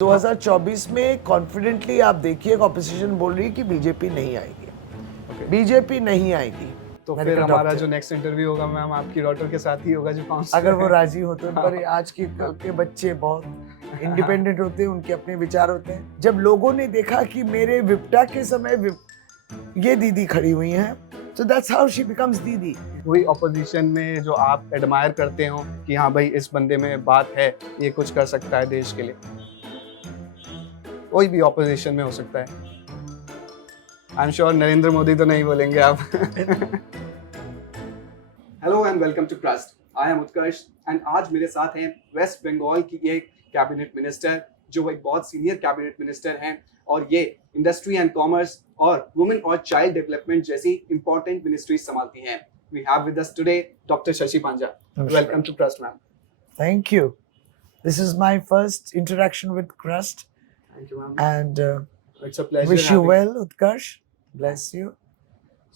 2024 में कॉन्फिडेंटली आप देखिए ऑपोजिशन बोल रही है कि बीजेपी नहीं आएगी, बीजेपी नहीं आएगी। तो फिर मेडिकल हमारा डॉक्टर, जो नेक्स्ट इंटरव्यू होगा मैम आपकी डॉटर के साथ ही होगा जो काउंसलर अगर वो है। राजी हो तो। पर हाँ। आज के कल के बच्चे बहुत इंडिपेंडेंट होते हैं, उनके अपने विचार होते हैं। जब लोगों ने देखा कि मेरे विपटा के समय ये दीदी खड़ी हुई हैं, so that's how she becomes दीदी। कोई ऑपोजिशन में जो आप एडमायर करते हो कि हाँ भाई इस बंदे में बात है, ये कुछ कर सकता है देश के लिए, कोई भी ऑपोजिशन में हो सकता है। I am sure Narendra Modi तो नहीं बोलेंगे आप। Hello and welcome to Trust. I am Utkarsh and आज मेरे साथ हैं वेस्ट बंगाल की एक कैबिनेट मिनिस्टर जो एक बहुत सीनियर कैबिनेट मिनिस्टर हैं और ये इंडस्ट्री एंड कॉमर्स और वुमेन और चाइल्ड डेवलपमेंट जैसी इंपॉर्टेंट मिनिस्ट्रीज संभालती हैं। We have with us today doctor Shashi Panja. Welcome to Trust ma'am. Thank you. This is my first interaction with Crust, thank you ma'am. and it's a pleasure. wish you well, Utkarsh. Bless you.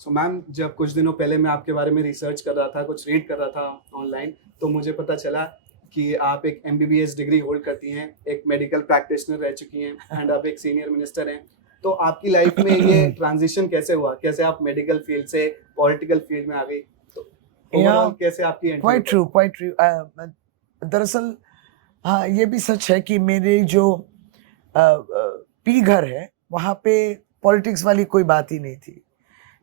So ma'am, जब कुछ दिनों पहले मैं आपके बारे में research कर रहा था, कुछ रीड कर रहा था ऑनलाइन, तो मुझे पता चला कि आप एक MBBS डिग्री होल्ड करती हैं, एक मेडिकल प्रैक्टिशनर रह चुकी हैं एंड आप एक सीनियर मिनिस्टर हैं। तो आपकी लाइफ में ये ट्रांजिशन कैसे हुआ? कैसे आप मेडिकल फील्ड से पॉलिटिकल फील्ड में आ गई? तो ओवरऑल कैसे आपकी entry? Quite true, quite true. दरअसल हाँ, ये भी सच है कि मेरे जो पी घर है वहाँ पे पॉलिटिक्स वाली कोई बात ही नहीं थी।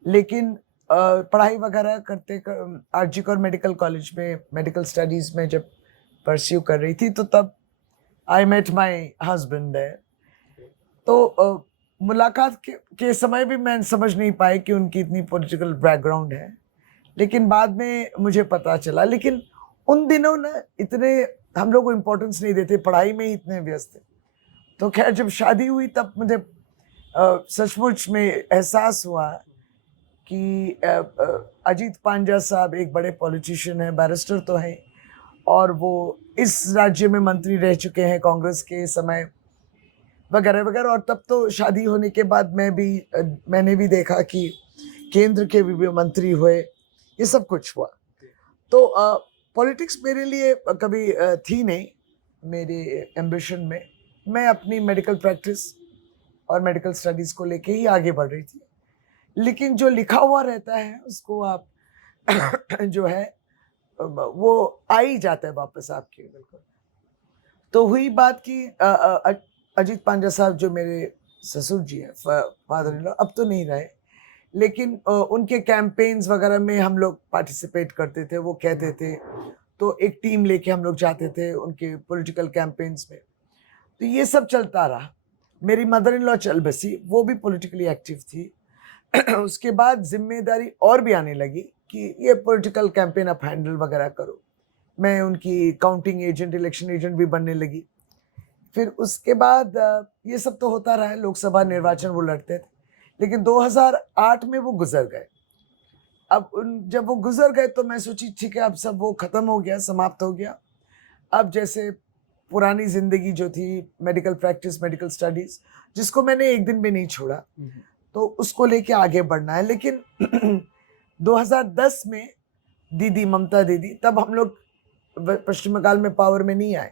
लेकिन पढ़ाई वगैरह करते आरजी कौर मेडिकल कॉलेज में मेडिकल स्टडीज़ में जब परस्यू कर रही थी, तो तब आई मेट माई हस्बैंड है। तो मुलाकात के समय भी मैं समझ नहीं पाई कि उनकी इतनी पॉलिटिकल बैकग्राउंड है, लेकिन बाद में मुझे पता चला। लेकिन उन दिनों ना इतने हम लोग को इम्पोर्टेंस नहीं देते, पढ़ाई में ही इतने व्यस्त थे। तो खैर जब शादी हुई तब मुझे सचमुच में एहसास हुआ कि अजीत पांजा साहब एक बड़े पॉलिटिशियन हैं, बैरिस्टर तो हैं, और वो इस राज्य में मंत्री रह चुके हैं कांग्रेस के समय वगैरह वगैरह। और तब तो शादी होने के बाद मैंने भी देखा कि केंद्र के भी मंत्री हुए, ये सब कुछ हुआ। तो पॉलिटिक्स मेरे लिए कभी थी नहीं मेरे एम्बिशन में। मैं अपनी मेडिकल प्रैक्टिस और मेडिकल स्टडीज़ को लेके ही आगे बढ़ रही थी। लेकिन जो लिखा हुआ रहता है उसको आप जो है वो आ ही जाता है वापस आपके। बिल्कुल। तो हुई बात कि अजीत पांजा साहब जो मेरे ससुर जी हैं, फादर इन लॉ, अब तो नहीं रहे, लेकिन उनके कैंपेन्स वगैरह में हम लोग पार्टिसिपेट करते थे। वो कहते थे तो एक टीम लेके हम लोग जाते थे उनके पॉलिटिकल कैंपेन्स में। तो ये सब चलता रहा। मेरी मदर इन लॉ चल बसी, वो भी पॉलिटिकली एक्टिव थी। उसके बाद जिम्मेदारी और भी आने लगी कि ये पॉलिटिकल कैंपेन आप हैंडल वगैरह करो। मैं उनकी काउंटिंग एजेंट, इलेक्शन एजेंट भी बनने लगी। फिर उसके बाद ये सब तो होता रहा है, लोकसभा निर्वाचन वो लड़ते थे। लेकिन 2008 में वो गुजर गए। अब जब वो गुजर गए तो मैं सोची ठीक है, अब सब वो ख़त्म हो गया, समाप्त हो गया। अब जैसे पुरानी ज़िंदगी जो थी, मेडिकल प्रैक्टिस, मेडिकल स्टडीज़, जिसको मैंने एक दिन भी नहीं छोड़ा, तो उसको लेके आगे बढ़ना है। लेकिन 2010 में दीदी ममता दीदी, तब हम लोग पश्चिम बंगाल में पावर में नहीं आए।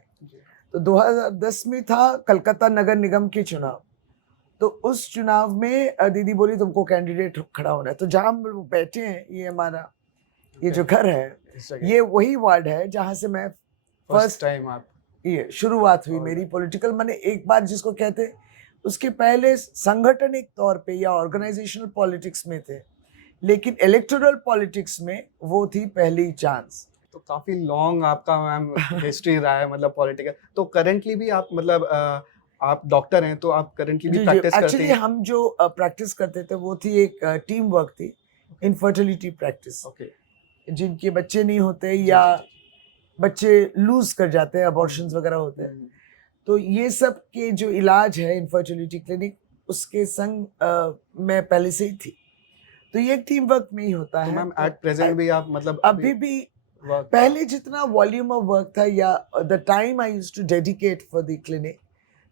तो 2010 में था कलकत्ता नगर निगम के चुनाव। तो उस चुनाव में दीदी बोली तुमको कैंडिडेट खड़ा होना है। तो जहाँ हम लोग बैठे हैं, ये हमारा ये जो घर है, ये वही वार्ड है जहाँ से मैं फर्स्ट टाइम आप ये शुरुआत हुई मेरी पॉलिटिकल। मैंने एक बार जिसको कहते, उसके पहले संगठनिक तौर पे या ऑर्गेनाइजेशनल पॉलिटिक्स में थे, लेकिन इलेक्टोरल पॉलिटिक्स में वो थी पहली चांस। तो काफी लॉन्ग आपका मैम हिस्ट्री रहा है मतलब पॉलिटिकल। तो करंटली भी आप मतलब आप डॉक्टर हैं तो आप करंटली भी प्रैक्टिस करते एक्चुअली हैं? हम जो प्रैक्टिस करते थे वो थी एक टीम वर्क थी, इनफर्टिलिटी प्रैक्टिस। ओके। जिनके बच्चे नहीं होते या बच्चे लूज कर जाते हैं, अबॉर्शंस वगैरह होते हैं, तो ये सब के जो इलाज है, इनफर्टिलिटी क्लिनिक, उसके संग मैं पहले से ही थी। तो ये टीम वर्क में ही होता तो है। मैम एट प्रेजेंट भी आप मतलब अभी भी पहले जितना वॉल्यूम ऑफ वर्क था या the time I used to dedicate for the clinic,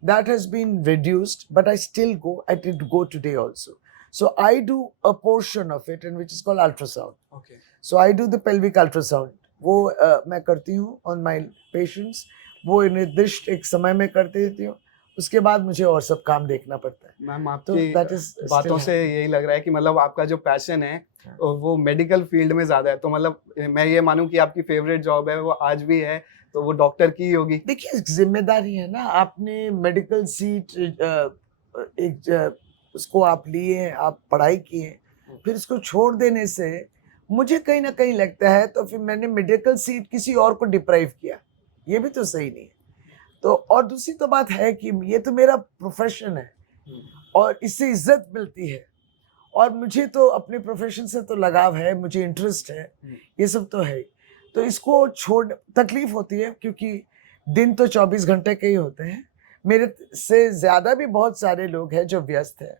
that has been reduced, but I still go. I did go today also. So I do a portion of it, and which is called ultrasound. Okay. So I do the pelvic ultrasound. वो मैं करती हूँ on my patients. वो निर्दिष्ट एक समय में करती हूँ उसके बाद मुझे और सब काम देखना पड़ता है। मैम तो आपकी दैट इज बातों से यही लग रहा है कि मतलब आपका जो पैशन है वो मेडिकल फील्ड में ज्यादा है, तो मतलब मैं ये मानूं कि आपकी फेवरेट जॉब है वो आज भी है तो वो डॉक्टर की ही होगी। देखिए जिम्मेदारी है ना, आपने मेडिकल सीट उसको आप लिए, आप पढ़ाई किए, फिर इसको छोड़ देने से मुझे कहीं ना कहीं लगता है तो फिर मैंने मेडिकल सीट किसी और को डिप्राइव किया, ये भी तो सही नहीं है। तो और दूसरी तो बात है कि ये तो मेरा प्रोफेशन है और इससे इज्जत मिलती है, और मुझे तो अपने प्रोफेशन से तो लगाव है, मुझे इंटरेस्ट है, ये सब तो है ही। तो इसको छोड़ तकलीफ होती है क्योंकि दिन तो 24 घंटे के ही होते हैं, मेरे से ज़्यादा भी बहुत सारे लोग हैं जो व्यस्त हैं,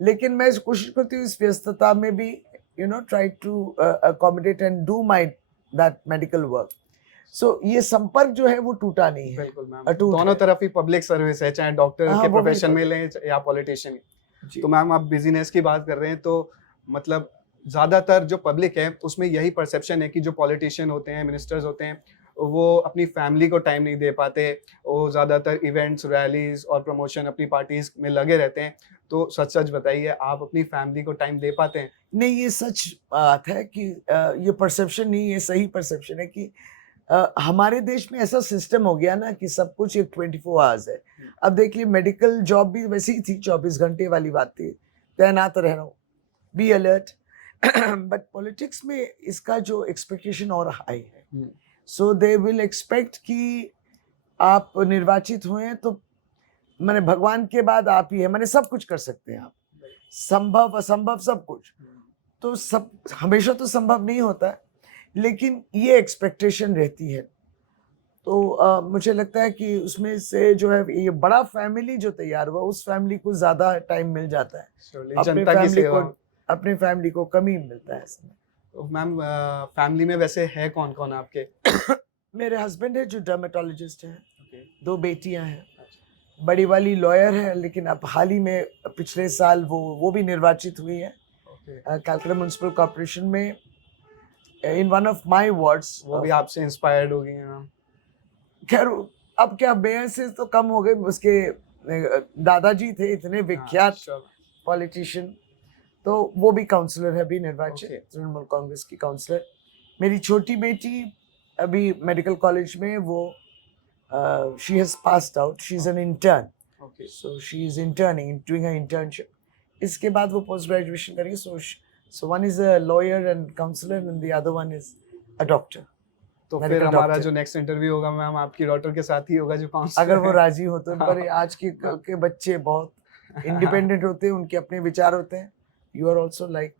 लेकिन मैं कोशिश करती हूँ इस व्यस्तता में भी try to accommodate and do my that medical work. So ये संपर्क जो है वो टूटा नहीं है, बिल्कुल मैम, अटूट दोनों है। तरफ ही पब्लिक सर्विस है, चाहे डॉक्टर हाँ, के वो प्रोफेशन बिल्कुल। में लें या पॉलिटिशियन। जी। तो मैम आप बिजीनेस की बात कर रहे हैं तो मतलब ज्यादातर जो पब्लिक है उसमें यही परसेप्शन है कि जो पॉलिटिशियन होते हैं, मिनिस्टर्स होते हैं, वो अपनी फैमिली को टाइम नहीं दे पाते, वो ज्यादातर इवेंट्स, रैलीज और प्रमोशन अपनी पार्टीज में लगे रहते हैं। तो सच सच बताइए, आप अपनी फैमिली को टाइम दे पाते हैं? नहीं, ये सच बात है कि ये परसेप्शन नहीं, ये सही परसेप्शन है कि हमारे देश में ऐसा सिस्टम हो गया ना कि सब कुछ एक 24 आवर्स है। अब देखिए मेडिकल जॉब भी वैसी ही थी, 24 घंटे वाली बात थी, तैनात रहना, बी अलर्ट। बट पॉलिटिक्स में इसका जो एक्सपेक्टेशन और हाई है, सो दे विल एक्सपेक्ट कि आप निर्वाचित हुए हैं तो मैंने भगवान के बाद आप ही है, मैंने सब कुछ कर सकते हैं आप, संभव असंभव सब कुछ। तो सब हमेशा तो संभव नहीं होता है, लेकिन ये एक्सपेक्टेशन रहती है। तो मुझे लगता है कि उसमें से जो है ये बड़ा फैमिली जो तैयार हुआ, उस फैमिली को ज़्यादा टाइम मिल जाता है, अपने जनता की फैमिली सेवा। को अपने फैमिली को कम ही मिलता है इसमें। तो मैम फैमिली में वैसे है कौन कौन आपके? मेरे हस्बैंड है जो डर्मेटोलॉजिस्ट हैं, Okay. 2 बेटियां हैं, बड़ी वाली लॉयर है, लेकिन अब हाल ही में पिछले साल वो भी निर्वाचित हुई है कैलकाटा म्युनिसिपल कॉर्पोरेशन में in one of my wards. वो भी आपसे इंस्पायर्ड हो गई हैं मैम? खैर अब क्या, बेहद से तो कम हो गए, उसके दादाजी थे इतने विख्यात पॉलिटिशियन, तो वो भी काउंसलर है अभी निर्वाचित, तृणमूल कांग्रेस की काउंसलर। मेरी छोटी बेटी अभी मेडिकल कॉलेज में, वो she has passed out, she is an intern, so she is interning, doing a internship. इसके बाद वो पोस्ट ग्रेजुएशन करेगी। So one is a lawyer and counsellor and the other one is a doctor. तो फिर हमारा जो next interview होगा ma'am आपकी डॉटर के साथ ही होगा जो काउंसलर अगर वो राजी हो तो। पर आज के बच्चे बहुत इंडिपेंडेंट होते हैं, उनके अपने विचार होते हैं। You are also like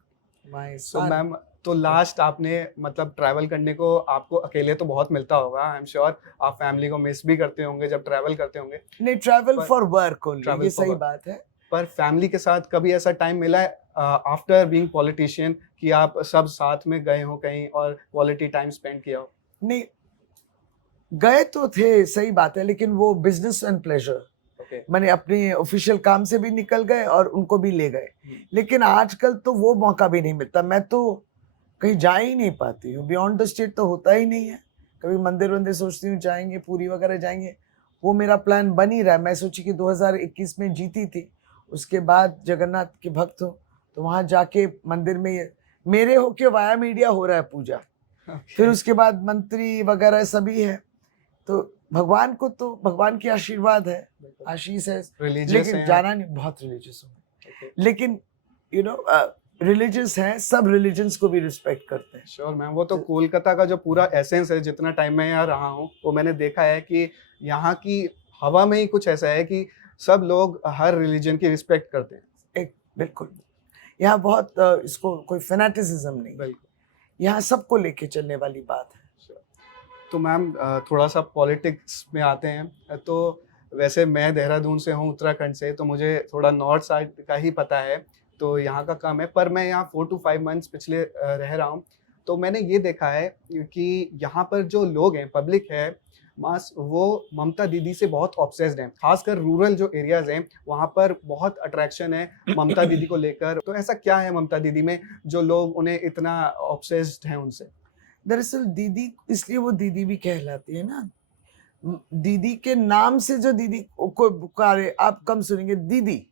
my so son. Ma'am, तो लास्ट आपने मतलब ट्रैवल करने को आपको अकेले तो बहुत मिलता होगा, आई एम श्योर आप फैमिली को मिस भी करते होंगे जब ट्रैवल करते होंगे। नहीं, ट्रैवल फॉर वर्क ओनली, ये सही बात है। पर फैमिली के साथ कभी ऐसा टाइम मिला है आफ्टर बीइंग पॉलिटिशियन कि आप सब साथ में गए हो कहीं और क्वालिटी टाइम स्पेंड किया हो? नहीं, गए तो थे, सही बात है, लेकिन वो बिजनेस एंड प्लेजर, मैंने अपने ऑफिशियल काम से भी निकल गए और उनको भी ले गए। लेकिन आजकल तो वो मौका भी नहीं मिलता, मैं तो कहीं जा ही नहीं पाती हूँ, बियॉन्ड द स्टेट तो होता ही नहीं है। कभी मंदिर वंदिर सोचती हूँ जाएंगे, पूरी वगैरह जाएंगे, वो मेरा प्लान बन ही रहा है। मैं सोची कि 2021 में जीती थी, उसके बाद जगन्नाथ के भक्त हो तो वहाँ जाके मंदिर में मेरे होके वाया मीडिया हो रहा है पूजा, फिर उसके बाद मंत्री वगैरह सभी है, तो भगवान को तो भगवान की आशीर्वाद है, आशीष है, लेकिन जाना नहीं, बहुत रिलीजियस हूँ, लेकिन रिलीजियस हैं, सब रिलीजन्स को भी रिस्पेक्ट करते हैं। श्योर मैम, वो तो कोलकाता का जो पूरा एसेंस है, जितना टाइम मैं यहाँ रहा हूँ वो मैंने देखा है कि यहाँ की हवा में ही कुछ ऐसा है कि सब लोग हर रिलीजन की रिस्पेक्ट करते हैं। बिल्कुल, यहाँ बहुत इसको कोई फेनेटिसिज्म नहीं, यहाँ सबको लेके चलने वाली बात है। तो मैम थोड़ा सा पॉलिटिक्स में आते हैं। तो वैसे मैं देहरादून से हूँ, उत्तराखंड से, तो मुझे थोड़ा नॉर्थ साइड का ही पता है, तो यहाँ का कम है, पर मैं यहाँ 4 to 5 मंथ्स पिछले रह रहा हूँ। तो मैंने ये देखा है कि यहाँ पर जो लोग हैं, पब्लिक है मास, वो ममता दीदी से बहुत ऑब्सेस्ड हैं, खासकर रूरल जो एरियाज हैं वहाँ पर बहुत अट्रैक्शन है ममता दीदी को लेकर। तो ऐसा क्या है ममता दीदी में जो लोग उन्हें इतना ऑब्सेस्ड हैं उनसे? दरअसल दीदी, इसलिए वो दीदी भी कहलाती है ना, दीदी के नाम से जो दीदी को पुकारे, आप कम सुनेंगे दीदी।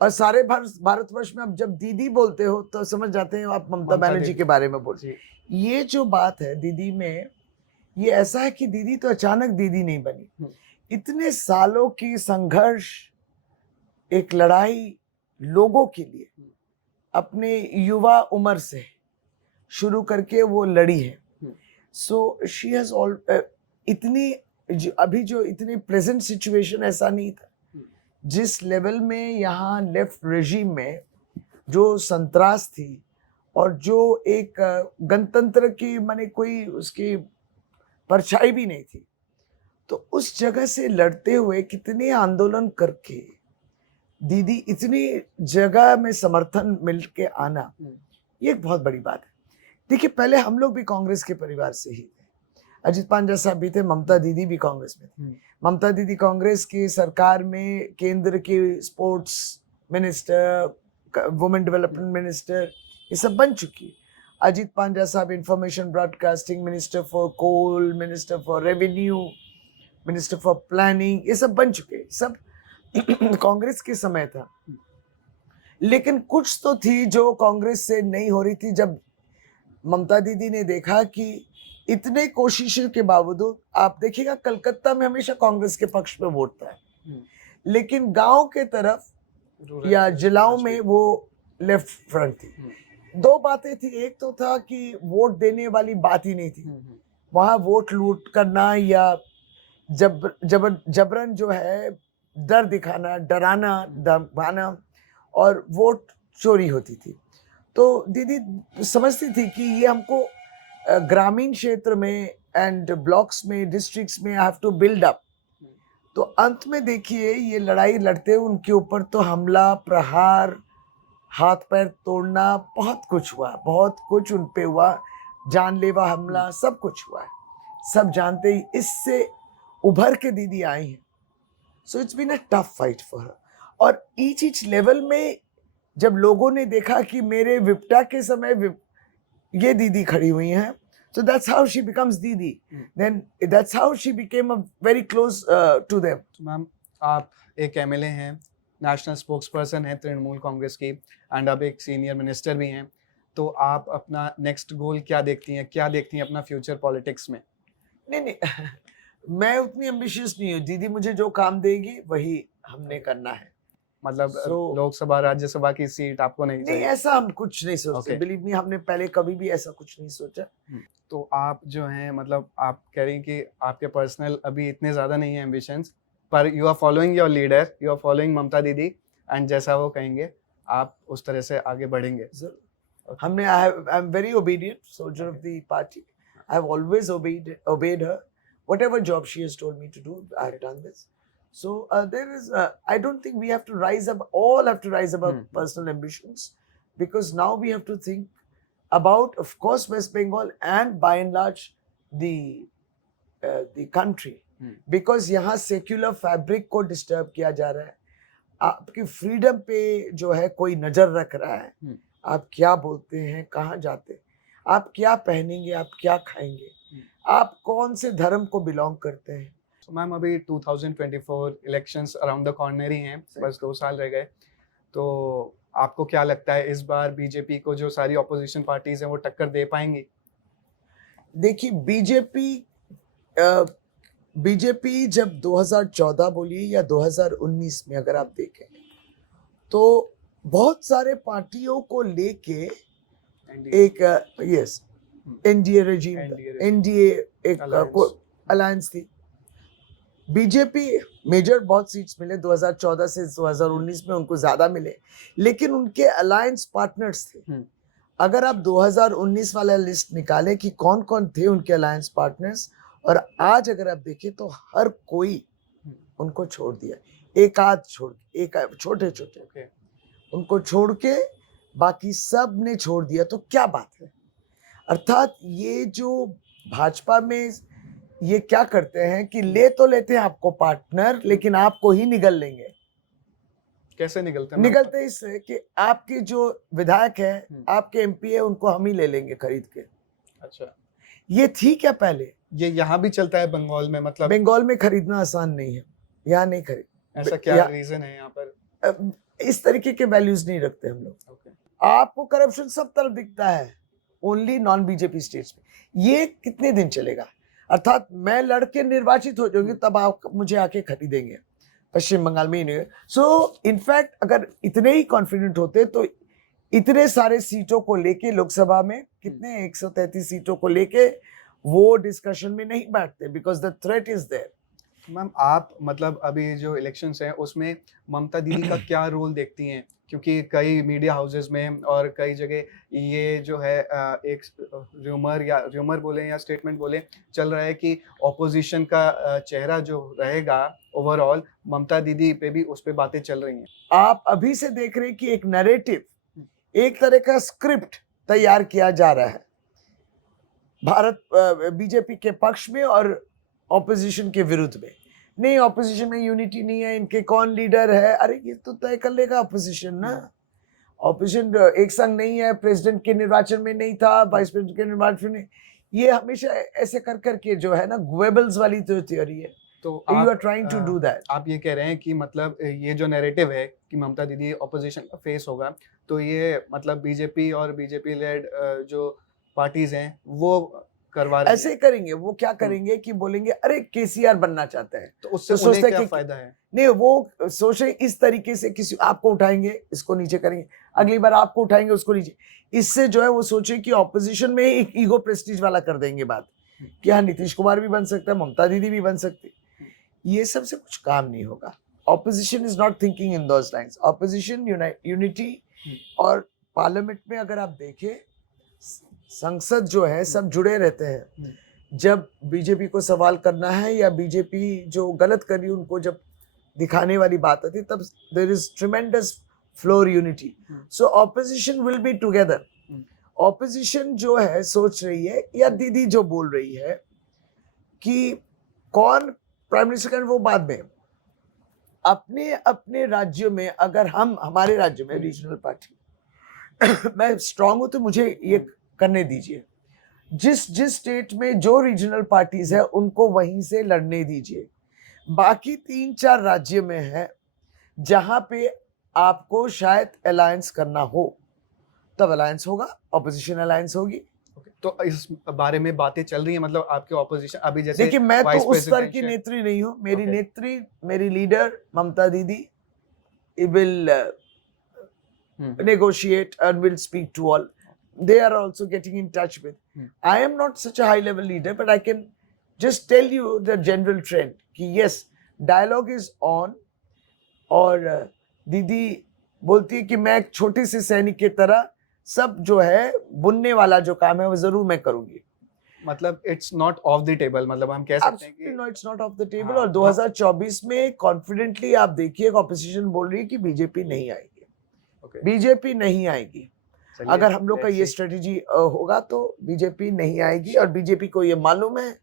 और सारे भारतवर्ष में अब जब दीदी बोलते हो तो समझ जाते हैं आप ममता बनर्जी के बारे में बोल। ये जो बात है दीदी में, ये ऐसा है कि दीदी तो अचानक दीदी नहीं बनी। इतने सालों की संघर्ष, एक लड़ाई लोगों के लिए अपने युवा उम्र से शुरू करके वो लड़ी है। सो शी हैज ऑल इतनी अभी जो इतनी प्रेजेंट सिचुएशन ऐसा नहीं था जिस लेवल में यहाँ लेफ्ट रेजिम में जो संतरास थी और जो एक गणतंत्र की माने कोई उसकी परछाई भी नहीं थी, तो उस जगह से लड़ते हुए कितने आंदोलन करके दीदी इतनी जगह में समर्थन मिल के आना, ये एक बहुत बड़ी बात है। देखिए, पहले हम लोग भी कांग्रेस के परिवार से ही थे। अजीत पांजा साहब भी थे, ममता दीदी भी कांग्रेस में थी। ममता दीदी कांग्रेस की सरकार में केंद्र की sports minister, women development minister, ये सब बन चुकी। अजीत पांजा साहब information broadcasting minister for coal, minister for revenue, minister for planning, ये सब बन चुके। सब कांग्रेस के समय था। लेकिन कुछ तो थी जो कांग्रेस से नहीं हो रही थी। जब ममता दीदी ने देखा कि इतने कोशिशों के बावजूद, आप देखिएगा कलकत्ता में हमेशा कांग्रेस के पक्ष में वोट था, लेकिन गांव के तरफ या जिलाओं में वो लेफ्ट फ्रंट थी। दो बातें थी, एक तो था कि वोट देने वाली बात ही नहीं थी, वहां वोट लूट करना या जबरन जो है डर दिखाना, डराना, धमकाना और वोट चोरी होती थी। तो दीदी समझती थी कि ये हमको ग्रामीण क्षेत्र में एंड ब्लॉक्स में, डिस्ट्रिक्ट्स में I have to build up. तो अंत में देखिए ये लड़ाई लड़ते उनके ऊपर तो हमला, प्रहार, हाथ पैर तोड़ना, बहुत कुछ हुआ, बहुत कुछ उन पे हुआ, जानलेवा हमला, सब कुछ हुआ है। सब जानते ही इससे उभर के दीदी आई हैं। So it's been a tough fight for her. और ईच लेवल में जब लोगों ने देखा कि मेरे विपटा के समय ये दीदी खड़ी हुई हैं, so that's how she becomes दीदी। then that's how she became a very close to them। Ma'am, आप एक एमएलए हैं, नेशनल स्पोक्सपर्सन हैं तृणमूल कांग्रेस की, एंड अब एक सीनियर मिनिस्टर भी हैं। तो आप अपना नेक्स्ट गोल क्या देखती हैं, अपना फ्यूचर पॉलिटिक्स में? नहीं मैं उतनी एम्बिशियस नहीं हूँ। दीदी मुझे जो काम देगी वही हमने करना है। मतलब लोकसभा, राज्यसभा की सीट आपको नहीं चाहिए? नहीं, ऐसा हम कुछ नहीं सोचते। बिलीव मी, हमने पहले कभी भी ऐसा कुछ नहीं सोचा। तो आप जो हैं, मतलब आप कह रही हैं कि आपके पर्सनल अभी इतने ज़्यादा नहीं है एम्बिशंस, पर you are following your leader, you are following Mamata Didi, and जैसा वो कहेंगे आप उस तरह से आगे बढ़ेंगे। हमने I am very obedient soldier of the party. I have always obeyed her. Whatever job she has told me to do, I have done this. So there is, I don't think we have to rise up, all have to rise above personal ambitions, because now we have to think about, of course, West Bengal and by and large the country, because यहाँ secular fabric को disturb किया जा रहा है। आपकी freedom पे जो है कोई नजर रख रहा है। आप क्या बोलते हैं, कहाँ जाते हैं, आप क्या पहनेंगे, आप क्या खाएंगे, आप कौन से धर्म को बिलोंग करते हैं। तो मैम, अभी 2024 इलेक्शंस अराउंड द कॉर्नर ही हैं, बस 2 साल रह गए। तो आपको क्या लगता है, इस बार बीजेपी को जो सारी ऑपोजिशन पार्टीज हैं वो टक्कर दे पाएंगी? देखिए, बीजेपी जब 2014 बोली या 2019 में अगर आप देखें तो बहुत सारे पार्टियों को लेके एक एनडीए रेजिम, एनडीए एक अलायंस थी। बीजेपी मेजर बहुत सीट्स मिले 2014 से 2019 में, उनको ज्यादा मिले, लेकिन उनके अलायंस पार्टनर्स थे। अगर आप 2019 वाला लिस्ट निकालें कि कौन कौन थे उनके अलायंस पार्टनर्स, और आज अगर आप देखें तो हर कोई उनको छोड़ दिया। एक आध छोड़, एक छोटे उनको छोड़ के बाकी सब ने छोड़ दिया। तो क्या बात है? अर्थात ये जो भाजपा में ये क्या करते हैं कि ले तो लेते हैं आपको पार्टनर, लेकिन आपको ही निगल लेंगे। कैसे निगलते हैं? निगलते इससे कि आपके जो विधायक है, आपके एमपी है, उनको हम ही ले लेंगे खरीद के। अच्छा, ये थी क्या पहले? ये यहाँ भी चलता है बंगाल में, मतलब बंगाल में खरीदना आसान नहीं है, यहाँ नहीं खरीद। ऐसा क्या रीजन है यहाँ पर? इस तरीके के वैल्यूज नहीं रखते हम लोग। आपको करप्शन सब तरफ दिखता है, ओनली नॉन बीजेपी स्टेट्स में। ये कितने दिन चलेगा? अर्थात मैं लड़के निर्वाचित हो जाऊंगी तब आप मुझे आके खरीदेंगे, पश्चिम बंगाल में ही नहीं। सो इनफैक्ट अगर इतने ही कॉन्फिडेंट होते तो इतने सारे सीटों को लेके लोकसभा में, कितने 133 सीटों को लेके वो डिस्कशन में नहीं बैठते, because the threat is there. Ma'am आप मतलब अभी जो इलेक्शंस हैं उसमें ममता दीदी का क्या रोल देखती हैं? क्योंकि कई मीडिया हाउसेस में और कई जगह ये जो है एक र्यूमर बोले या स्टेटमेंट बोले चल रहा है कि ऑपोजिशन का चेहरा जो रहेगा ओवरऑल ममता दीदी पे भी उस पे बातें चल रही हैं। आप अभी से देख रहे हैं कि एक नैरेटिव, एक तरह का स्क्रिप्ट तैयार किया जा रहा है भारत बीजेपी के पक्ष में और ऑपोजिशन के विरुद्ध में। नहीं, ऑपोजिशन में यूनिटी नहीं है, इनके कौन लीडर है, अरे ये तो तय कर लेगा ऑपोजिशन ना। ऑपोजिशन एक संग नहीं है, प्रेसिडेंट के निर्वाचन में नहीं था, वाइस प्रेसिडेंट के निर्वाचन में। ये हमेशा ऐसे कर करके जो है ना, गोएबल्स वाली तो थ्योरी है। तो you are trying to do that. आप ये कह रहे हैं कि मतलब ये जो नैरेटिव है कि ममता दीदी ऑपोजिशन का फेस होगा, तो ये मतलब बीजेपी और बीजेपी लेड जो पार्टीज हैं वो करवा रहे हैं। ऐसे करेंगे वो, क्या करेंगे कि बोलेंगे अरे केसीआर बनना चाहते हैं, तो उससे तो उन्हें क्या फायदा है? नहीं, वो सोचे इस तरीके से, किसी आपको उठाएंगे इसको नीचे करेंगे, अगली बार आपको उठाएंगे उसको नीचे। इससे जो है वो सोचे कि ऑपोजिशन में एक ईगो प्रेस्टीज वाला कर देंगे बात कि हाँ नीतीश कुमार भी बन सकता है, ममता दीदी भी बन सकती है। ये सबसे कुछ काम नहीं होगा। Opposition is not thinking in those lines. Opposition unity, और पार्लियामेंट में अगर आप देखें संसद जो है सब जुड़े रहते हैं। जब बीजेपी को सवाल करना है या बीजेपी जो गलत कर रही है उनको जब दिखाने वाली बात आती है, तब there is tremendous floor unity. So opposition will be together. Opposition जो है सोच रही है, या दीदी जो बोल रही है कि कौन प्राइम मिनिस्टर का, वो बाद में। अपने अपने राज्यों में अगर हम, हमारे राज्य में रीजनल पार्टी मैं स्ट्रांग हूं तो मुझे ये करने दीजिए। जिस जिस स्टेट में जो रीजनल पार्टीज है उनको वहीं से लड़ने दीजिए। बाकी 3-4 राज्य में है जहां पे आपको शायद अलायंस करना हो, तब अलायंस होगा, ऑपोजिशन अलायंस होगी। तो इस बारे में बातें चल रही है, मतलब आपके ऑपोजिशन अभी जैसे। देखिए मैं तो उस स्तर की नेत्री नहीं हूँ। मेरी नेत्री, मेरी लीडर ममता दीदी will negotiate and will speak to all. They are also getting in touch with. I am not such a high level leader, but I can just tell you the general trend कि yes, dialogue is on। और दीदी बोलती है कि मैं एक छोटी सी सैनिक की तरह सब जो है बुनने वाला जो काम है वो जरूर मैं करूंगी। मतलब it's not off the table, मतलब हम कह सकते हैं कि no, it's not off the table. और 2024 में कॉन्फिडेंटली आप देखिए ऑपोजिशन बोल रही है कि बीजेपी नहीं आएगी। बीजेपी नहीं आएगी। अगर हम लोग का ये स्ट्रेटेजी होगा तो बीजेपी नहीं आएगी, और बीजेपी को ये मालूम है,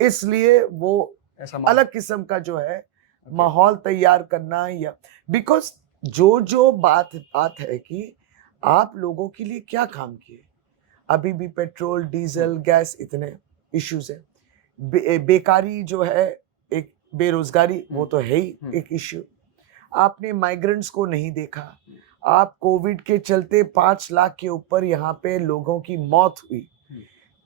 इसलिए वो अलग किस्म का जो है माहौल तैयार करना, या बिकॉज जो बात है कि आप लोगों के लिए क्या काम किए। अभी भी पेट्रोल, डीजल, गैस, इतने इश्यूज है। बेकारी जो है, एक बेरोजगारी, वो तो है ही एक इश्यू। आपने माइग्रेंट्स को नहीं देखा। आप कोविड के चलते 5 लाख के ऊपर यहाँ पे लोगों की मौत हुई।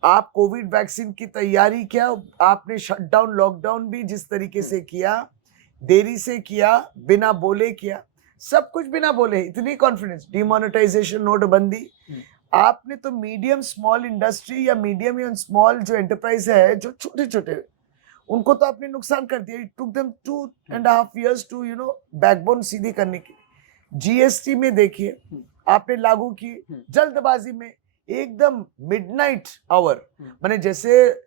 आप कोविड वैक्सीन की तैयारी क्या, आपने शटडाउन, लॉकडाउन भी जिस तरीके से किया, देरी से किया, बिना बोले किया, सब कुछ बिना बोले, इतनी कॉन्फिडेंस। डिमोनेटाइजेशन, नोटबंदी। आपने तो मीडियम स्मॉल इंडस्ट्री या मीडियम या स्मॉल जो एंटरप्राइज है, जो छोटे छोटे, उनको तो आपने नुकसान कर दिया। It took them 2.5 years to backbone सीधी करने की। जीएसटी में देखिए आपने लागू की जल्दबाजी में, एकदम मिडनाइट आवर। माने जैसे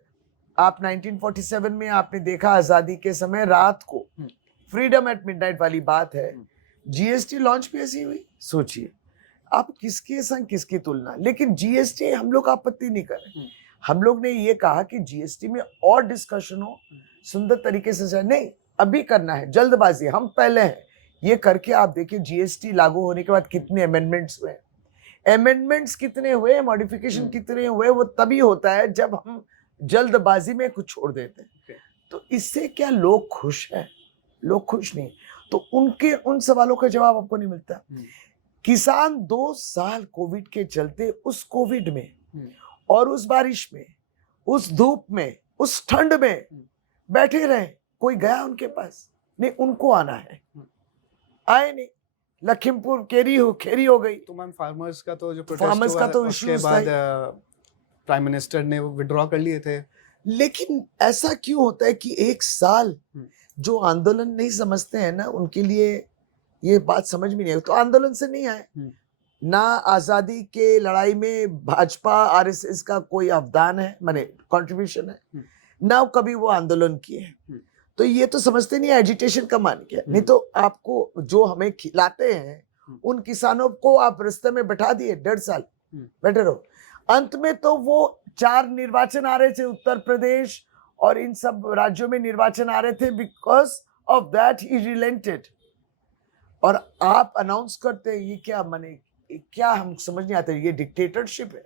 आप 1947 में आपने देखा आजादी के समय रात को फ्रीडम एट मिडनाइट वाली बात है। जीएसटी लॉन्च भी ऐसी हुई। सोचिए आप किसके संग किसकी तुलना। लेकिन जीएसटी हम लोग आपत्ति नहीं कर रहे। हम लोग ने ये कहा कि जीएसटी में और डिस्कशन हो, सुंदर तरीके से। नहीं, अभी करना है, जल्दबाजी, हम पहले हैं। ये करके आप देखिए जीएसटी लागू होने के बाद कितने अमेंडमेंट्स हुए, मॉडिफिकेशन कितने हुए। वो तभी होता है जब हम जल्दबाजी में कुछ छोड़ देते हैं। Okay. तो इससे क्या लोग खुश हैं? लोग खुश नहीं। तो उनके उन सवालों का जवाब आपको नहीं मिलता। किसान 2 साल कोविड के चलते उस कोविड में और उस बारिश में, उस धूप में, उस ठंड में बैठे रहे। कोई गया उनके पास? नहीं, उनको आना है, आए नहीं। लखीमपुर खेरी हो गई। तो मैम फार्मर्स का तो जो फार्मर्स प्रोटेस्ट का हुआ तो उसके issues बाद था प्राइम मिनिस्टर ने वो विड्रॉ कर लिए थे। लेकिन ऐसा क्यों होता है कि 1 साल जो आंदोलन नहीं समझते हैं ना, उनके लिए ये बात समझ में नहीं आई। तो आंदोलन से नहीं आए ना, आजादी के लड़ाई में भाजपा आरएसएस का कोई अवदान है, माने कंट्रीब्यूशन है ना, कभी वो आंदोलन किए हैं। तो ये तो समझते नहीं, एजिटेशन का मान किया। नहीं तो आपको जो हमें खिलाते हैं उन किसानों को आप रास्ते में बैठा दिए, 1.5 साल बैठे रहो। अंत में तो वो 4 निर्वाचन आ रहे थे, उत्तर प्रदेश और इन सब राज्यों में निर्वाचन आ रहे थे। Because of that he relented. और आप अनाउंस करते हैं, ये क्या माने, क्या हम समझ नहीं आते। ये डिक्टेटरशिप है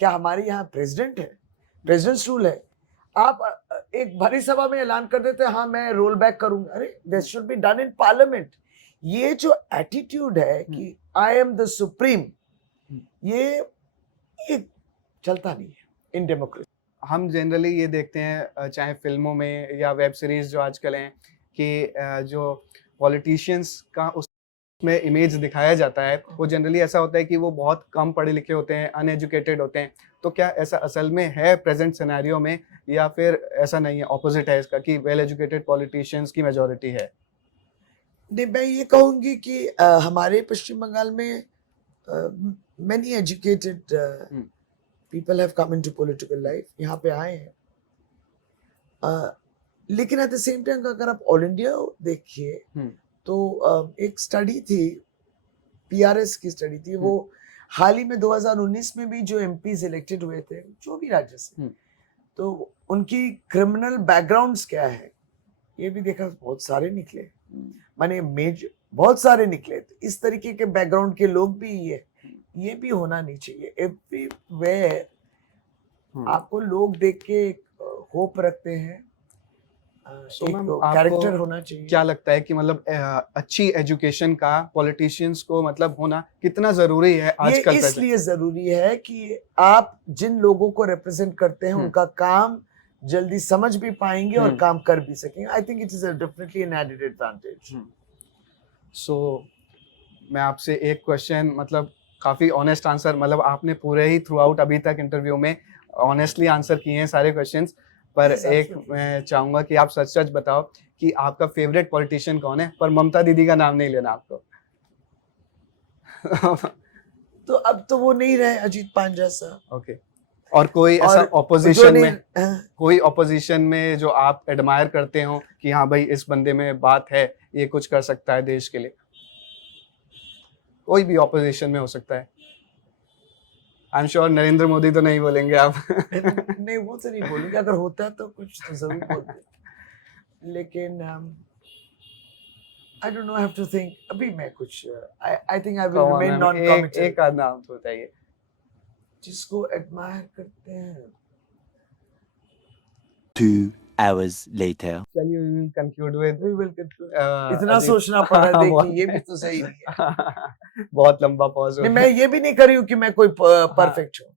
क्या? हमारे यहाँ प्रेसिडेंट है, प्रेसिडेंट्स रूल है। आप एक भरी सभा में ऐलान कर देते हैं, हाँ मैं रोल बैक करूंगा। अरे this should be done in parliament. ये जो एटीट्यूड है कि आई एम द सुप्रीम, ये चलता नहीं है इन डेमोक्रेसी। हम जनरली ये देखते हैं चाहे फिल्मों में या वेब सीरीज जो आजकल हैं कि जो पॉलिटिशियंस का उसमें इमेज दिखाया जाता है वो जनरली ऐसा होता है कि वो बहुत कम पढ़े लिखे होते हैं, अनएजुकेटेड होते हैं। तो क्या ऐसा असल में है प्रेजेंट सिनेरियो में, या फिर ऐसा नहीं है, ऑपोजिट है इसका कि वेल एजुकेटेड पॉलिटिशियंस की मेजॉरिटी है? नहीं, मैं ये कहूंगी कि हमारे पश्चिम बंगाल में many educated people have come into political life, यहाँ पे आए हैं। लेकिन एट द सेम टाइम अगर आप ऑल इंडिया देखिए तो एक स्टडी थी, पीआरएस की स्टडी थी, वो हाल ही में 2019 में भी जो एमपीज इलेक्टेड हुए थे जो भी राज्य से, तो उनकी क्रिमिनल बैकग्राउंड्स क्या है ये भी देखा, बहुत सारे निकले, माने बहुत सारे निकले। तो इस तरीके के बैकग्राउंड के लोग भी ये भी होना नहीं चाहिए। एवरीवेयर आपको लोग देख के होप रखते हैं, कैरेक्टर होना चाहिए। क्या लगता है कि मतलब अच्छी एजुकेशन का पॉलिटिशियंस को मतलब होना कितना जरूरी है आजकल? ये इसलिए जरूरी है कि आप जिन लोगों को रिप्रेजेंट करते हैं उनका काम जल्दी समझ भी पाएंगे और काम कर भी सकेंगे। I think it is definitely an added advantage. So मैं आपसे एक क्वेश्चन, मतलब काफी ऑनेस्ट आंसर, मतलब आपने पूरे ही थ्रू आउट अभी तक इंटरव्यू में ऑनेस्टली आंसर किए हैं सारे क्वेश्चंस, पर एक मैं चाहूंगा कि आप सच सच बताओ कि आपका फेवरेट पॉलिटिशियन कौन है, पर ममता दीदी का नाम नहीं लेना आपको। तो अब तो वो नहीं रहे, अजीत पांजा साहब। ओके। और कोई ऐसा ऑपोजिशन में, कोई ऑपोजिशन में जो आप एडमायर करते हो कि हाँ भाई इस बंदे में बात है, ये कुछ कर सकता है देश के लिए? कोई भी ऑपोजिशन में हो सकता है। I am sure Narendra Modi तो नहीं बोलेंगे आप। नहीं, वो तो नहीं बोलेंगे, अगर होता तो कुछ तो जरूर बोलते। लेकिन I don't know, I have to think. अभी मैं कुछ I think I will remain non committed. एक आध नाम तो बताइए जिसको एडमायर करते हैं। 2 hours later. चलिए we will conclude with इतना सोचना पड़ रहा है, देखिए ये भी तो सही नहीं है। बहुत लंबा पॉज हो गया। मैं ये भी नहीं कर रही हूँ कि मैं कोई परफेक्ट हूँ।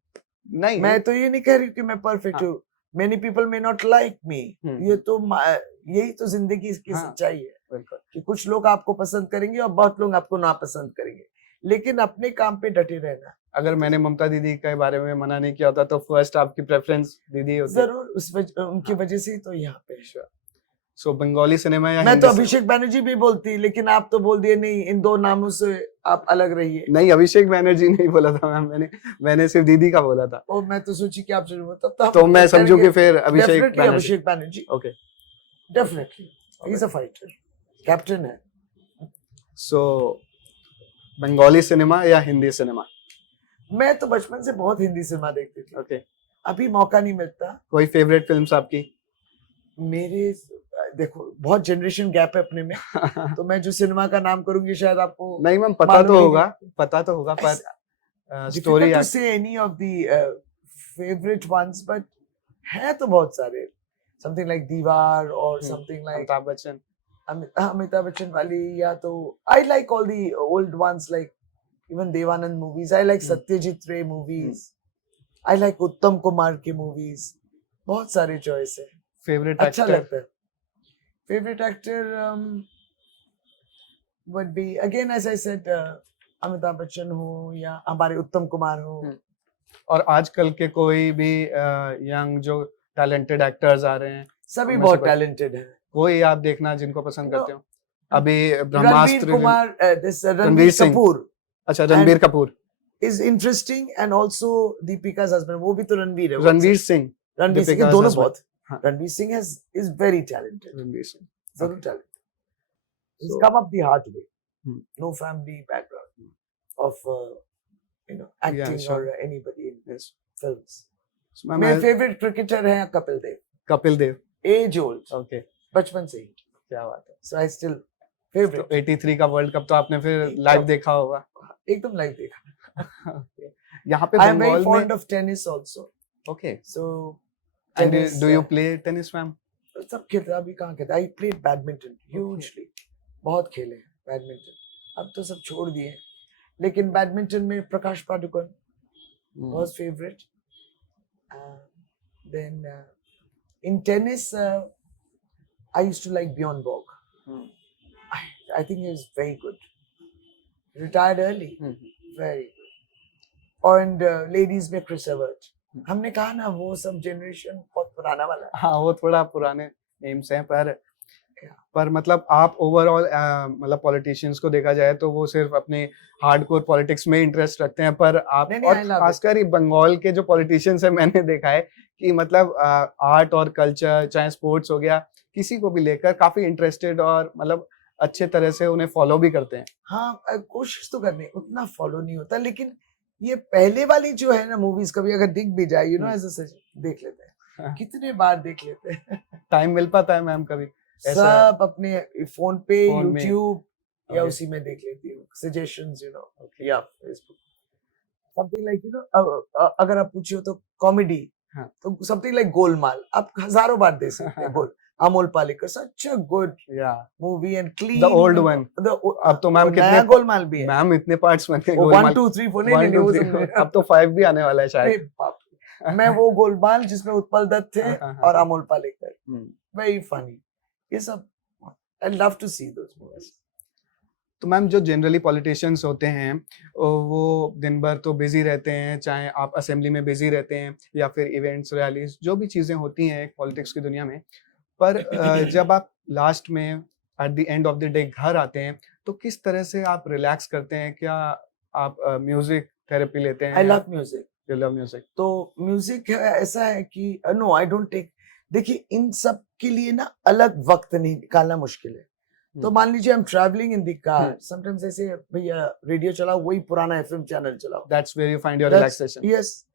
नहीं, मैं तो ये नहीं कह रही हूँ कि मैं परफेक्ट हूँ। Many people may not like me. ये तो यही तो जिंदगी की सच्चाई है कि कुछ लोग आपको पसंद करेंगे और बहुत लोग आपको नापसंद करेंगे, लेकिन अपने काम पे डटे रहना। अगर मैंने ममता दीदी के बारे में मना नहीं किया होता तो फर्स्ट आपकी प्रेफरेंस दीदी होती? जरूर, उनकी वजह से ही तो यहाँ पे। सो बंगाली सिनेमा या मैं तो अभिषेक बैनर्जी भी बोलती, लेकिन आप तो बोल दिए नहीं, इन 2 नामों से आप अलग रहिए। नहीं, अभिषेक बैनर्जी नहीं बोला था मैम, मैंने सिर्फ दीदी का बोला था। ओ, मैं तो सोची कि आप तब तो मैं समझू कि फिर Abhishek Banerjee. Okay, definitely he is a fighter, captain है। सो बंगाली सिनेमा या हिंदी सिनेमा? मैं तो बचपन से बहुत हिंदी सिनेमा देखती थी। ओके। अभी मौका नहीं मिलता। कोई फेवरेट फिल्म्स आपकी? मेरे देखो बहुत जनरेशन गैप है अपने में, तो मैं जो सिनेमा का नाम करूंगी शायद आपको नहीं मैम पता तो होगा, पर स्टोरी टू से any of the favourite ones, but है तो बहुत सारे, समथिंग लाइक दीवार और समथिंग लाइक अमिताभ बच्चन. अमिताभ बच्चन वाली, या तो I like all the old ones like even Dev Anand movies, I like Satyajit Ray movies, I like उत्तम कुमार की मूवीज, बहुत सारे चॉइस है, फेवरेट अच्छा एक्टर. लगता है. Favourite actor would be again as I said Amitabh Bachchan हो या हमारे उत्तम कुमार हो. और आजकल के कोई भी यंग जो टैलेंटेड एक्टर्स आ रहे हैं, सभी उनमें से बहुत कोई- टैलेंटेड है. कोई आप देखना जिनको पसंद करते हो. अभी रणबीर ब्रह्मास्त्र. कुमार, this रणवीर रणबीर सिंह. कपूर अच्छा, Ranbir Kapoor. is interesting and also Deepika's husband, वो भी तो रणबीर है. रणवीर सिंह. रणबीर सिंह, ये Deepika's दोनों husband. बहुत. हाँ. Ranbir Singh is very talented, Ranveer Singh. जरूर Okay. talented. He's So- come up the hard way. Hmm. No family background of acting Yeah, sure. or anybody in Yes. films. So, ma'am, मेरे फेवरेट क्रिकेटर हैं Kapil Dev, Kapil Dev. As old, okay, बचपन से ही. क्या बात है. सो I still तो favourite. 83 का world cup तो आपने फिर एकदम. लाइव देखा होगा. एकदम लाइव देखा. Okay. यहाँ पे I am very Bengal fond में. of tennis also. Okay. So And tennis, do you play tennis, ma'am? सब खेलते, अभी कहाँ खेलते. I played badminton hugely. बहुत खेले हैं बैडमिंटन. अब तो सब छोड़ दिए, लेकिन बैडमिंटन में Prakash Padukone was favorite. Then in tennis, I used to like Bjorn Borg. I think he was very good. Retired early, very good. And ladies में Chris Evert. हमने कहा ना वो सब जनरेशन बहुत पुराना वाला है. हाँ, वो थोड़ा पुराने नेम्स हैं, पर मतलब आप ओवरऑल मतलब पॉलिटिशियंस को देखा जाए तो वो सिर्फ अपने हार्डकोर पॉलिटिक्स में इंटरेस्ट रखते हैं, पर आप नहीं, और I love it. खासकर ये बंगाल के जो पॉलिटिशियंस हैं, मैंने देखा है कि मतलब आर्ट और कल्चर, चाहे स्पोर्ट्स हो गया, किसी को भी लेकर काफी इंटरेस्टेड और मतलब अच्छे तरह से उन्हें फॉलो भी करते हैं. हाँ, कोशिश तो करने, उतना फॉलो नहीं होता, लेकिन ये पहले वाली जो है ना मूवीज, कभी अगर दिख भी जाए ऐसे देख लेते हैं. कितने बार देख लेते हैं. टाइम मिल पाता है मैम कभी? ऐसा सब अपने फोन पे, फोन में. यूट्यूब या Okay. उसी में देख लेती हूँ. सजेशंस या फेसबुक, समथिंग लाइक अगर आप पूछिए तो कॉमेडी, हाँ. तो समथिंग लाइक गोलमाल आप हजारों बार देख सकते हैं. अमोल पालेकर, सच अ गुड या movie and clean. The old one. अब तो मैम नया कितने गोलमाल भी है. मैम इतने पार्ट्स बन गए 1 गोलमाल. 2 3 4 1 2 3 नहीं, अब तो 5 भी आने वाला है अरे शायद. बाप रे. मैं वो गोलमाल जिसमें उत्पल दत्त थे हाँ. और Amol Palekar, hmm. Very funny. ये सब I love to see those movies. तो मैम जो जनरली पॉलिटिशियंस होते हैं वो दिन भर तो बिजी रहते हैं, चाहे आप असेंबली में बिजी रहते हैं या फिर इवेंट्स, रैलीज, जो भी चीज़ें होती हैं पॉलिटिक्स की दुनिया में, पर जब आप लास्ट में at the end of the day घर आते हैं तो किस तरह से आप रिलैक्स करते हैं? क्या आप म्यूजिक थेरेपी लेते हैं? I love music. You love music. तो म्यूजिक ऐसा है कि नो आई डोंट टेक. देखिए, इन सब के लिए ना अलग वक्त नहीं निकालना मुश्किल है. तो मान लीजिए I am travelling in the car, sometimes ऐसे भैया रेडियो चलाओ, वही पुराना एफएम चैनल चलाओ. That's where you find your That's- relaxation. Yes.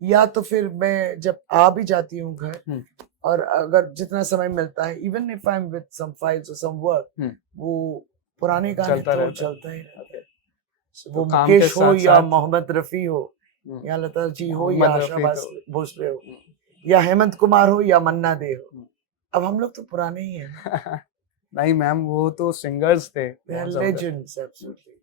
या तो फिर मैं जब आ भी जाती हूँ घर, और अगर जितना समय मिलता है, even if I am with some files और सम वर्क, वो पुराने गाने चलता तो रहता है. चलता ही रहता है. तो वो काम के मुकेश हो या साथ-साथ मोहम्मद रफी हो या लता जी हो या मोहम्मद आशा रफी भोसले हो या हेमंत कुमार हो या मन्ना दे हो. अब हम लोग तो पुराने ही हैं. नहीं मैम, वो तो सिंगर्स थे. They are बहुत ज़बरदस्त. legends, absolutely.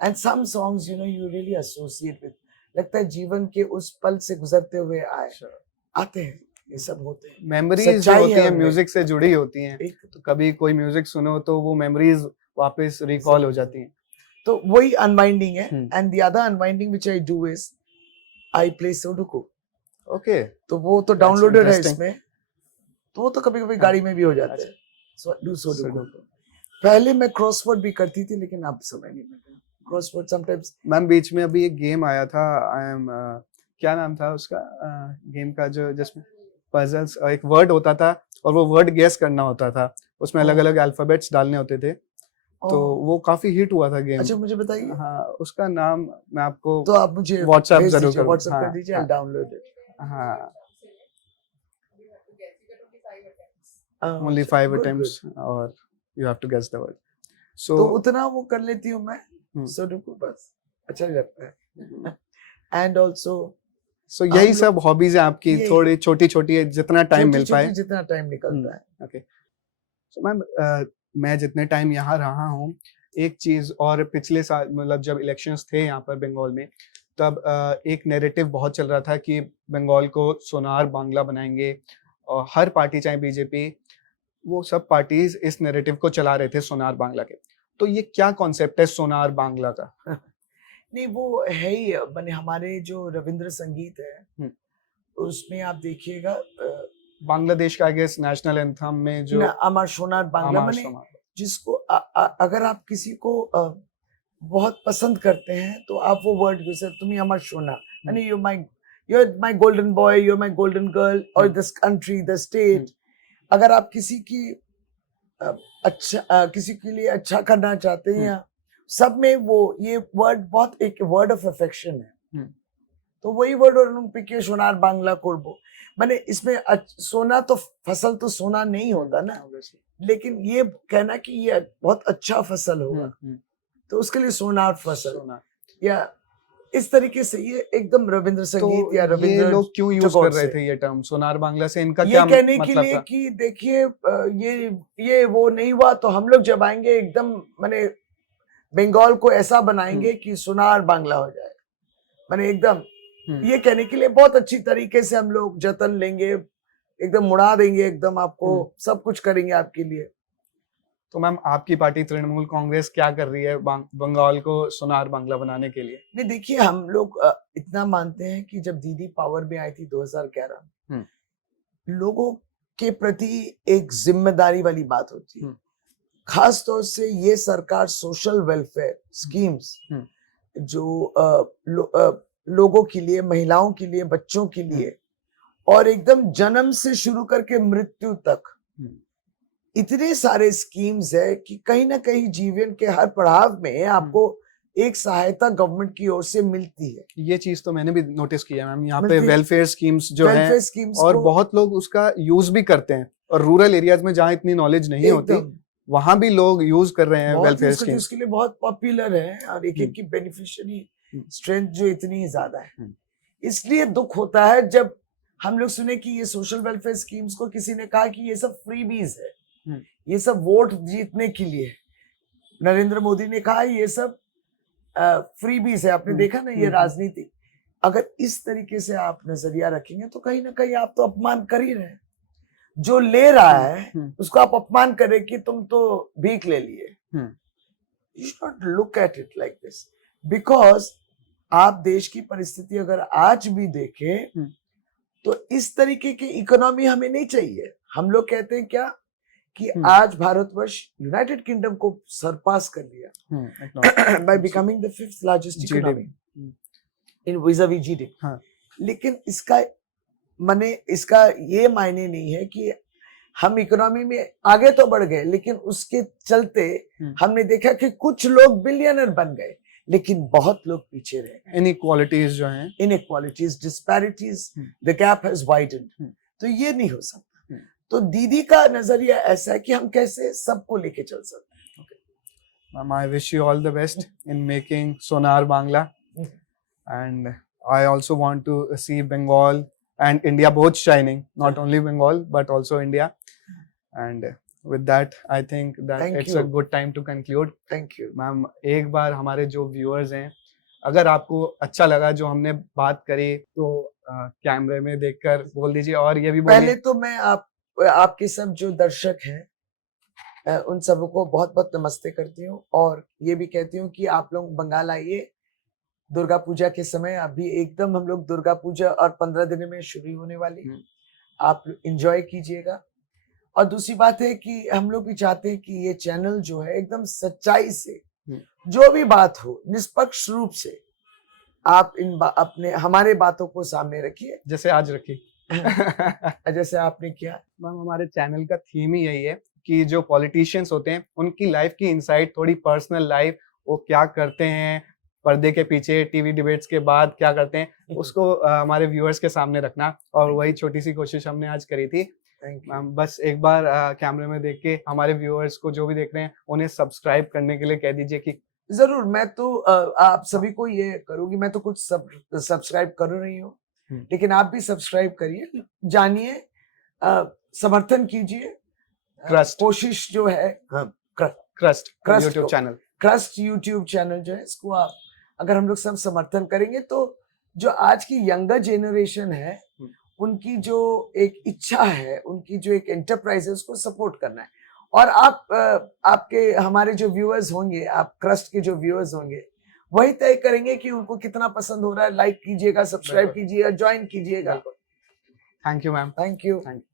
And some songs, you really associate with. लगता है जीवन के उस पल से गुजरते हुए आते हैं, ये सब होते हैं. मेमोरीज जो सच्चाई होती है हैं उनमें. म्यूजिक से जुड़ी होती हैं, एक तो कभी कोई म्यूजिक सुनो तो वो मेमोरीज वापस रिकॉल हो जाती हैं. तो वही अनवाइंडिंग है. Hmm. And the other unwinding which I do is I play sudoku. Okay. तो वो तो That's डाउनलोडेड है interesting. इसमें, तो वो तो कभी कभी हाँ. गाड़ी में भी हो जाता अच्छा. है. So do sudoku. Sudoku. पहले मैं क्रॉसवर्ड भी करती थी, लेकिन अब समय नहीं मिलता. क्रॉसवर्ड समटाइम्स मैम बीच में अभी एक गेम आया था, आई एम क्या नाम था उसका गेम का, जो जिसमें पजल्स, एक वर्ड होता था और वो वर्ड गेस करना होता था, उसमें अलग अलग अल्फाबेट्स डालने होते थे, तो वो काफी हिट हुआ था गेम. अच्छा, मुझे बताइए. हाँ, उसका नाम मैं आपको तो आप मुझे WhatsApp भेज जरूर दीजिए, करूँ. WhatsApp कर हाँ, दीजिए, हाँ. I'll download it. हाँ, only अच्छा, 5 good, attempts good. और you have to guess the word. तो So उतना वो कर लेती हूँ मैं. सुडोकू बस अच्छा ही लगता है. एंड ऑल्सो सो यही हम सब हॉबीज है आपकी, ये थोड़ी छोटी छोटी, जितना टाइम मिल पाए। जितना टाइम निकलता है। ओके। सो मैम, मैं जितने टाइम यहाँ रहा हूँ, एक चीज और, पिछले साल मतलब जब इलेक्शंस थे यहाँ पर बंगाल में, तब एक नैरेटिव बहुत चल रहा था कि बंगाल को सोनार बांग्ला बनाएंगे, और हर पार्टी चाहे बीजेपी, वो सब पार्टीज इस नैरेटिव को चला रहे थे सोनार बांग्ला के। तो ये क्या कॉन्सेप्ट है सोनार बांग्ला का? नहीं, वो है ही मैंने हमारे जो रविंद्र संगीत है उसमें आप देखिएगा बांग्लादेश का आई गेस नेशनल एंथम में जो अमर सोनार बांग्ला, अमर मैंने सोनार, जिसको अगर आप किसी को बहुत पसंद करते हैं तो आप वो वर्ड यूज करते, तुम्हें अमर सोना, यानी you're my golden boy, you're my golden girl, or this country, the state। अगर आप किसी की किसी के लिए अच्छा करना चाहते हैं, या सब में वो ये वर्ड बहुत एक वर्ड ऑफ अफेक्शन है। तो वही वर्ड ओलंपिक सोनार बांग्ला कोरबो, मैंने इसमें सोना तो फसल तो सोना नहीं होता ना, लेकिन ये कहना कि ये बहुत अच्छा फसल होगा, तो उसके लिए सोनार फसल, या इस तरीके से ये एकदम रविंद्र संगीत तो या रविंद्र, ये लोग क्यों यूज कर रहे थे ये टर्म सोनार बांग्ला से? इनका क्या ये कहने के मतलब लिए था? कि देखिए ये वो नहीं हुआ तो हम लोग जब आएंगे एकदम मैंने बंगाल को ऐसा बनाएंगे कि सोनार बांग्ला हो जाए, मैंने एकदम ये कहने के लिए बहुत अच्छी तरीके से हम लोग जतन लेंगे, एकदम मुड़ा देंगे, एकदम आपको सब कुछ करेंगे आपके लिए। तो मैम, आपकी पार्टी तृणमूल कांग्रेस क्या कर रही है बंगाल को सोनार बांग्ला बनाने के लिए? नहीं, देखिए हम लोग इतना मानते हैं कि जब दीदी पावर में आई थी 2011 में, लोगों के प्रति एक जिम्मेदारी वाली बात होती है, खास तौर से ये सरकार सोशल वेलफेयर स्कीम्स जो लोगों के लिए, महिलाओं के लिए, बच्चों के लिए, और एकदम जन्म से शुरू करके मृत्यु तक इतने सारे स्कीम्स है कि कहीं ना कहीं जीवन के हर पड़ाव में आपको एक सहायता गवर्नमेंट की ओर से मिलती है। ये चीज तो मैंने भी नोटिस किया मैम, यहाँ पे वेलफेयर स्कीम्स जो है, और बहुत लोग उसका यूज भी करते हैं, और रूरल एरियाज में जहाँ इतनी नॉलेज नहीं होती वहां भी लोग यूज कर रहे हैं वेलफेयर स्कीम्स। उसके लिए बहुत पॉपुलर है, और एक एक की बेनिफिशियरी स्ट्रेंथ जो इतनी ज्यादा है, इसलिए दुख होता है जब हम लोग सुने कि ये सोशल वेलफेयर स्कीम्स को किसी ने कहा कि ये सब फ्रीबीज है, ये सब वोट जीतने के लिए। नरेंद्र मोदी ने कहा ये सब फ्रीबीज है। आपने देखा ना, ये राजनीति, अगर इस तरीके से आप नजरिया रखेंगे तो कहीं ना कहीं आप तो अपमान कर ही रहे हैं। जो ले रहा है उसको आप अपमान करें कि तुम तो भीख ले लिए। You should not look at it like this, because आप देश की परिस्थिति अगर आज भी देखें तो इस तरीके की इकोनॉमी हमें नहीं चाहिए। हम लोग कहते हैं क्या कि आज भारतवर्ष यूनाइटेड किंगडम को सरपास कर लिया by becoming the 5th largest economy in vis-a-vis GDP। लेकिन इसका ये मायने नहीं है कि हम इकोनॉमी में आगे तो बढ़ गए, लेकिन उसके चलते हमने देखा कि कुछ लोग बिलियनर बन गए, लेकिन बहुत लोग पीछे रह गए। इनइक्वालिटीज जो हैं, inequalities, disparities, the gap has widened. तो ये नहीं हो सकता। तो दीदी का नजरिया ऐसा है कि हम कैसे सबको लेके चल सकते हैं। Ma'am, I wish you all the best in making Sonar Bangla, and I also want to see Bengal and India both shining, not only Bengal but also India. And with that, I think that it's a good time to conclude. Thank you. Ma'am, एक बार हमारे जो viewers हैं, अगर आपको अच्छा लगा जो हमने बात करी तो कैमरे में देखकर बोल दीजिए, और ये भी पहले तो मैं आपके सब जो दर्शक हैं उन सबको बहुत बहुत नमस्ते करती हूँ, और ये भी कहती हूँ कि आप लोग बंगाल आइए दुर्गा पूजा के समय। अभी एकदम हम लोग दुर्गा पूजा और 15 दिन में शुरू होने वाली, आप एंजॉय कीजिएगा। और दूसरी बात है कि हम लोग भी चाहते हैं कि ये चैनल जो है एकदम सच्चाई से जो भी बात हो, निष्पक्ष रूप से आप अपने हमारे बातों को सामने रखिए, जैसे आज रखी जैसे आपने किया। मैम, हमारे चैनल का थीम ही यही है कि जो पॉलिटिशियंस होते हैं उनकी लाइफ की इनसाइट, थोड़ी पर्सनल लाइफ, वो क्या करते हैं पर्दे के पीछे, टीवी डिबेट्स के बाद क्या करते हैं, उसको हमारे व्यूअर्स के सामने रखना, और वही छोटी सी कोशिश हमने आज करी थी। मैम, बस एक बार कैमरे में देख के हमारे व्यूअर्स को जो भी देख रहे हैं उन्हें सब्सक्राइब करने के लिए कह दीजिए कि जरूर। मैं तो आप सभी को ये करूंगी, मैं तो कुछ सब्सक्राइब कर रही हूँ, लेकिन आप भी सब्सक्राइब करिए, जानिए, समर्थन कीजिए। Crust. कोशिश जो है, क्रस्ट Crust यूट्यूब को- चैनल। क्रस्ट यूट्यूब चैनल जो है, इसको आप अगर हम लोग सब समर्थन करेंगे तो जो आज की यंगर जेनरेशन है उनकी जो एक इच्छा है, उनकी जो एक एंटरप्राइज है, उसको सपोर्ट करना है। और आप आपके हमारे जो व्यूअर्स होंगे, आप क्रस्ट के जो व्यूअर्स होंगे, वही तय करेंगे कि उनको कितना पसंद हो रहा है। लाइक कीजिएगा, सब्सक्राइब बिल्कुल। कीजिएगा, ज्वाइन कीजिएगा। Thank you ma'am. Thank you. Thank you.